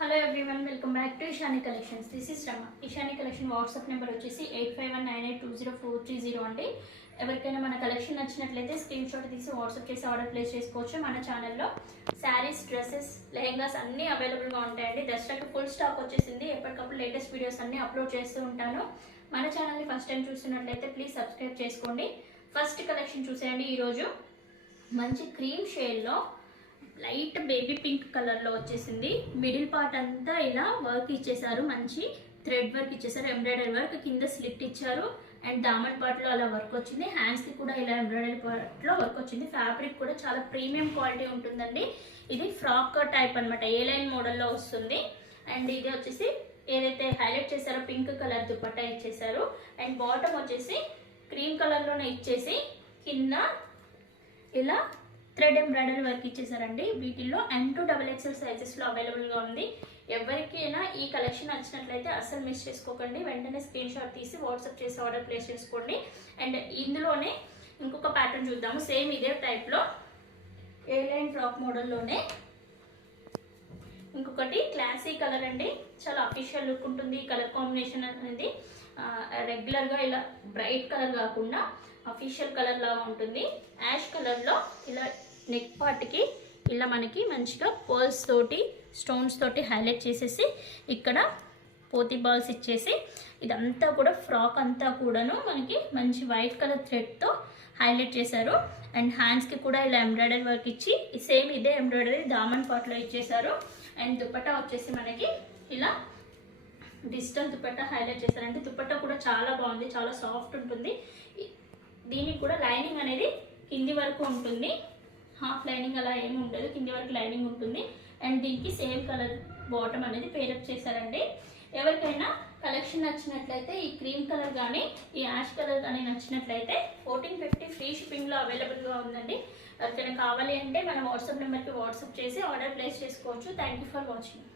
Hello everyone, welcome back to Ishani collections. This is Rama. Ishani collection WhatsApp number వచ్చేసి 8519820430 అండి. ఎవరికైనా మన కలెక్షన్ నచ్చినట్లయితే స్క్రీన్ షాట్ తీసి వాట్సాప్ చేసి ఆర్డర్ ప్లేస్ చేసుకోవచ్చు. మన ఛానల్లో శారీస్, డ్రెస్సెస్, లెహెంగాస్ అన్నీ అవైలబుల్గా ఉంటాయండి. దసరాకి ఫుల్ స్టాక్ వచ్చేసింది. ఎప్పటికప్పుడు లేటెస్ట్ వీడియోస్ అన్నీ అప్లోడ్ చేస్తూ ఉంటాను. మన ఛానల్ని ఫస్ట్ టైం చూస్తున్నట్లయితే ప్లీజ్ సబ్స్క్రైబ్ చేసుకోండి. ఫస్ట్ కలెక్షన్ చూసేయండి. ఈరోజు మంచి క్రీమ్ షేడ్లో లైట్ బేబీ పింక్ కలర్లో వచ్చేసింది. మిడిల్ పార్ట్ అంతా ఇలా వర్క్ ఇచ్చేసారు, మంచి థ్రెడ్ వర్క్ ఇచ్చేసారు, ఎంబ్రాయిడరీ వర్క్, కింద స్లిట్ ఇచ్చారు అండ్ దామన్ పార్ట్లో అలా వర్క్ వచ్చింది. హ్యాండ్స్కి కూడా ఇలా ఎంబ్రాయిడరీ పార్ట్లో వర్క్ వచ్చింది. ఫ్యాబ్రిక్ కూడా చాలా ప్రీమియం క్వాలిటీ ఉంటుందండి. ఇది ఫ్రాక్ టైప్ అనమాట, ఏ లైన్ మోడల్లో వస్తుంది. అండ్ ఇది వచ్చేసి ఏదైతే హైలైట్ చేశారో పింక్ కలర్ దుపట్టా ఇచ్చేసారు. అండ్ బాటమ్ వచ్చేసి క్రీమ్ కలర్లోనే ఇచ్చేసి కింద ఇలా థ్రెడ్ ఎంబ్రాయిడరీ వర్క్ ఇచ్చేసారండి. వీటిల్లో M2XXL సైజెస్లో అవైలబుల్గా ఉంది. ఎవరికైనా ఈ కలెక్షన్ నచ్చినట్లయితే అస్సలు మిస్ చేసుకోకండి. వెంటనే స్క్రీన్ షాట్ తీసి వాట్సాప్ చేసి ఆర్డర్ ప్లేస్ చేసుకోండి. అండ్ ఇందులోనే ఇంకొక ప్యాటర్న్ చూద్దాము. సేమ్ ఇదే టైప్లో ఏ లైన్ ఫ్రాక్ మోడల్లోనే ఇంకొకటి క్లాసీ కలర్ అండి. చాలా అఫీషియల్ లుక్ ఉంటుంది. ఈ కలర్ కాంబినేషన్ అనేది రెగ్యులర్గా ఇలా బ్రైట్ కలర్ కాకుండా అఫీషియల్ కలర్ లాగా ఉంటుంది. యాష్ కలర్లో ఇలా నెక్ పార్ట్కి ఇలా మనకి మంచిగా పర్ల్స్ తోటి స్టోన్స్ తోటి హైలైట్ చేసేసి ఇక్కడ పోతి బాల్స్ ఇచ్చేసి ఇదంతా కూడా ఫ్రాక్ అంతా కూడాను మనకి మంచి వైట్ కలర్ థ్రెడ్తో హైలైట్ చేశారు. అండ్ హ్యాండ్స్కి కూడా ఇలా ఎంబ్రాయిడరీ వర్క్ ఇచ్చి సేమ్ ఇదే ఎంబ్రాయిడరీ దామన్ పార్ట్లో ఇచ్చేసారు. అండ్ దుపట్టా వచ్చేసి మనకి ఇలా డిజిటల్ దుపట్టా హైలైట్ చేశారంటే దుపట్టా కూడా చాలా బాగుంది, చాలా సాఫ్ట్ ఉంటుంది. దీనికి కూడా లైనింగ్ అనేది కింది వరకు ఉంటుంది, హాఫ్ లైనింగ్ అలా ఏమి ఉండదు, కింది వరకు లైనింగ్ ఉంటుంది. అండ్ దీనికి సేమ్ కలర్ బాటమ్ అనేది పేరప్ చేశారండి. ఎవరికైనా కలెక్షన్ నచ్చినట్లయితే ఈ క్రీమ్ కలర్ కానీ ఈ యాష్ కలర్ కానీ నచ్చినట్లయితే 1450 ఫ్రీ షిప్పింగ్లో అవైలబుల్గా ఉందండి. ఎవరికైనా కావాలి అంటే మన వాట్సాప్ నెంబర్కి వాట్సాప్ చేసి ఆర్డర్ ప్లేస్ చేసుకోవచ్చు. Thank you for watching.